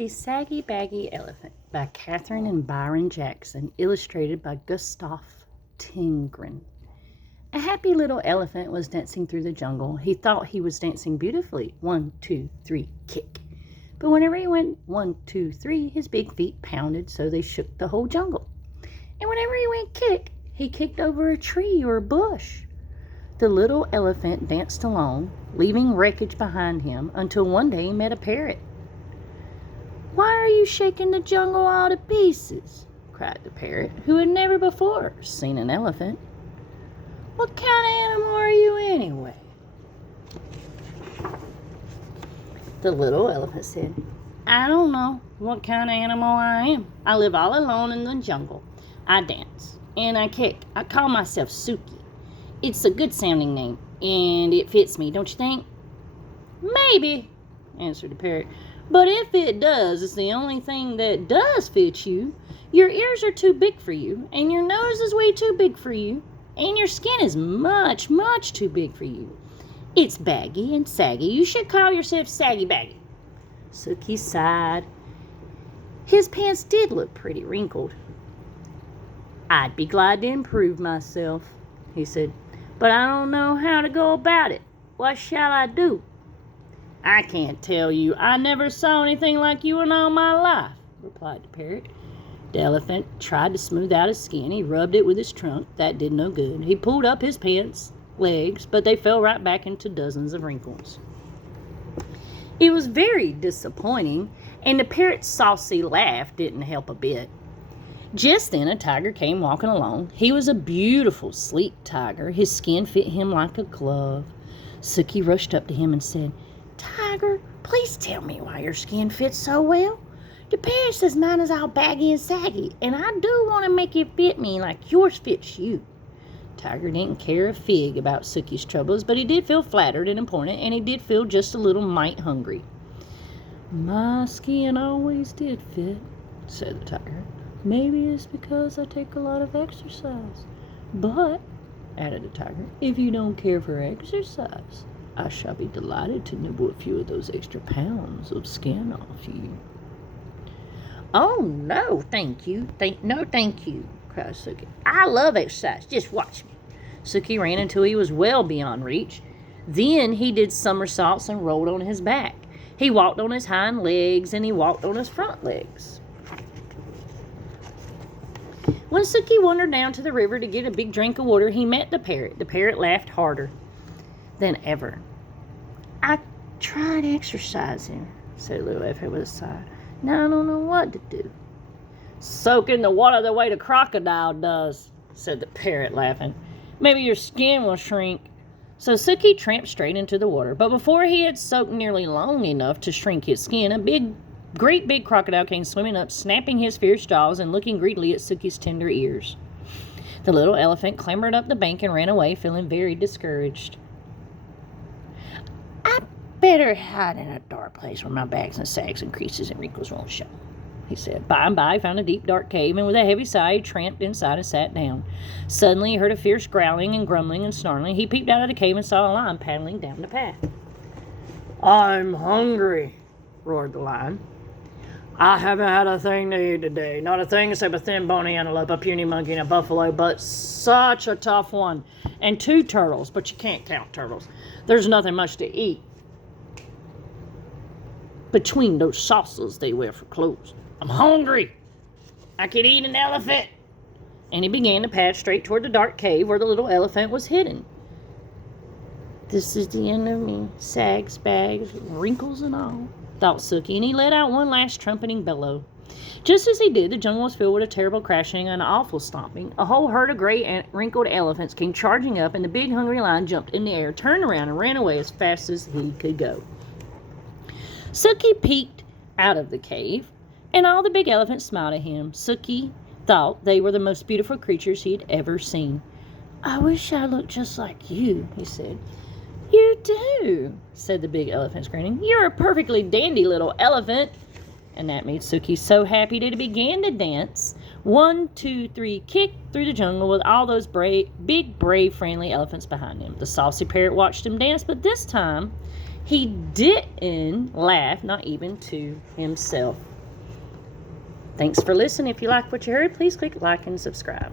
The Saggy Baggy Elephant by Kathryn and Byron Jackson, illustrated by Gustav Tingren. A happy little elephant was dancing through the jungle. He thought he was dancing beautifully. 1, 2, 3, kick. But whenever he went 1, 2, 3, his big feet pounded so they shook the whole jungle. And whenever he went kick, he kicked over a tree or a bush. The little elephant danced along, leaving wreckage behind him, until one day he met a parrot. "Why are you shaking the jungle all to pieces?" cried the parrot, who had never before seen an elephant. "What kind of animal are you anyway?" The little elephant said, "I don't know what kind of animal I am. I live all alone in the jungle. I dance and I kick. I call myself Suki. It's a good sounding name and it fits me, don't you think?" "Maybe," answered the parrot. "But if it does, it's the only thing that does fit you. Your ears are too big for you, and your nose is way too big for you, and your skin is much, much too big for you. It's baggy and saggy. You should call yourself Saggy Baggy." Suki sighed. His pants did look pretty wrinkled. "I'd be glad to improve myself," he said, "but I don't know how to go about it. What shall I do?" "I can't tell you. I never saw anything like you in all my life," replied the parrot. The elephant tried to smooth out his skin. He rubbed it with his trunk. That did no good. He pulled up his pants legs, but they fell right back into dozens of wrinkles. It was very disappointing, and the parrot's saucy laugh didn't help a bit. Just then a tiger came walking along. He was a beautiful, sleek tiger. His skin fit him like a glove. Suki rushed up to him and said, "Tiger, please tell me why your skin fits so well. The parrot says mine is all baggy and saggy, and I do want to make it fit me like yours fits you." Tiger didn't care a fig about Suki's troubles, but he did feel flattered and important, and he did feel just a little mite hungry. "My skin always did fit," said the tiger. "Maybe it's because I take a lot of exercise. But," added the tiger, "if you don't care for exercise, I shall be delighted to nibble a few of those extra pounds of skin off you." "Oh, no, thank you. No, thank you," cried Suki. "I love exercise. Just watch me." Suki ran until he was well beyond reach. Then he did somersaults and rolled on his back. He walked on his hind legs and he walked on his front legs. When Suki wandered down to the river to get a big drink of water, he met the parrot. The parrot laughed harder than ever. "I tried exercising," said little elephant with a sigh. "Now I don't know what to do." "Soak in the water the way the crocodile does," said the parrot, laughing. "Maybe your skin will shrink." So Suki tramped straight into the water. But before he had soaked nearly long enough to shrink his skin, a great big crocodile came swimming up, snapping his fierce jaws and looking greedily at Suki's tender ears. The little elephant clambered up the bank and ran away, feeling very discouraged. "I better hide in a dark place where my bags and sags and creases and wrinkles won't show," he said. By and by, he found a deep, dark cave, and with a heavy sigh, he tramped inside and sat down. Suddenly, he heard a fierce growling and grumbling and snarling. He peeped out of the cave and saw a lion paddling down the path. "I'm hungry," roared the lion. "I haven't had a thing to eat today. Not a thing except a thin bony antelope, a puny monkey, and a buffalo, but such a tough one. And 2 turtles, but you can't count turtles. There's nothing much to eat between those saucers they wear for clothes. I'm hungry. I could eat an elephant." And he began to pass straight toward the dark cave where the little elephant was hidden. "This is the end of me, sags, bags, wrinkles and all," thought Suki, and he let out one last trumpeting bellow. Just as he did, the jungle was filled with a terrible crashing and an awful stomping. A whole herd of gray and wrinkled elephants came charging up, and the big hungry lion jumped in the air, turned around, and ran away as fast as he could go. Suki peeked out of the cave, and all the big elephants smiled at him. Suki thought they were the most beautiful creatures he had ever seen. "I wish I looked just like you," he said. "You do," said the big elephant, grinning. "You're a perfectly dandy little elephant." And that made Suki so happy that he began to dance. 1, 2, 3, kick through the jungle with all those big, brave, friendly elephants behind him. The saucy parrot watched him dance, but this time he didn't laugh, not even to himself. Thanks for listening. If you like what you heard, please click like and subscribe.